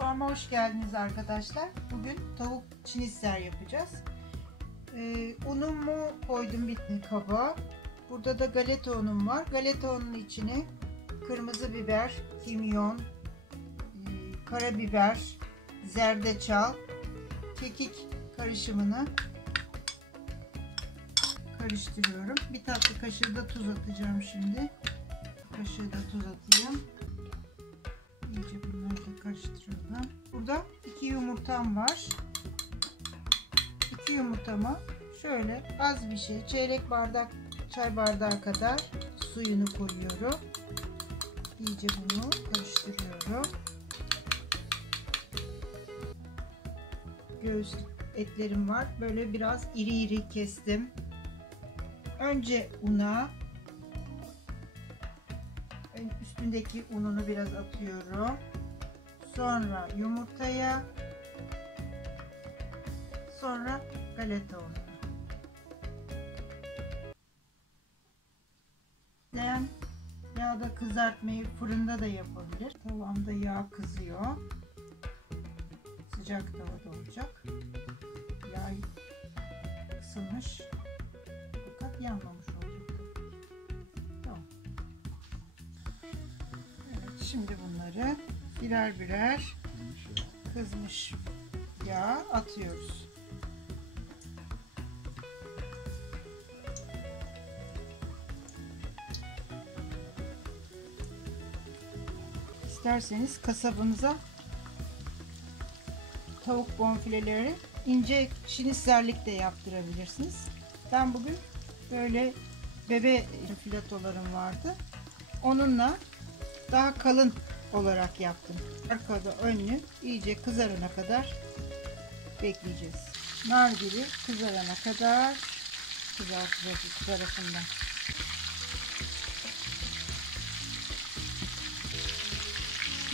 Mutfağıma hoş geldiniz arkadaşlar. Bugün tavuk şinitzel yapacağız. Unumu koydum bir kaba. Burada da galeta unum var. Galeta unun içine kırmızı biber, kimyon, karabiber, zerdeçal, kekik karışımını karıştırıyorum. Bir tatlı kaşığı da tuz atacağım şimdi. Kaşığı da tuz atayım. İyice bunları da karıştıralım. Burada 2 yumurtam var. 2 yumurtamı şöyle az bir şey, çeyrek bardak çay bardağı kadar suyunu koyuyorum. İyice bunu karıştırıyorum. Göğüs etlerim var. Böyle biraz iri iri kestim. Önce una, üstündeki ununu biraz atıyorum. Sonra yumurtaya, sonra galeta unu. İsteyen yağda kızartmayı fırında da yapabilir. Tavamda yağ kızıyor. Sıcak tavada olacak. Yağ ısınmış fakat yanmamış olacak. Tamam. Evet, şimdi bunları birer birer kızmış yağ atıyoruz. İsterseniz kasabınıza tavuk bonfileleri ince şinitzellik de yaptırabilirsiniz. Ben bugün böyle bebe filetolarım vardı. Onunla daha kalın olarak yaptım. Arkada önlü iyice kızarana kadar bekleyeceğiz. Nar gibi kızarana kadar kızartacağız iki tarafından.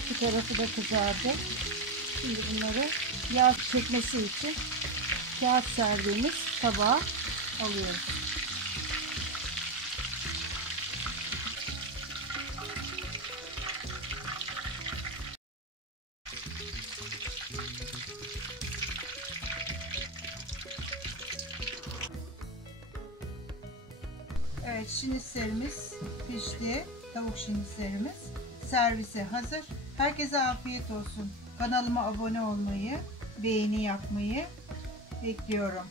İki tarafı da kızardı. Şimdi bunları yağ çekmesi için kağıt serdiğimiz tabağa alıyoruz. Evet, şinitzelimiz pişti. Tavuk şinitzelimiz servise hazır. Herkese afiyet olsun. Kanalıma abone olmayı, beğeni yapmayı bekliyorum.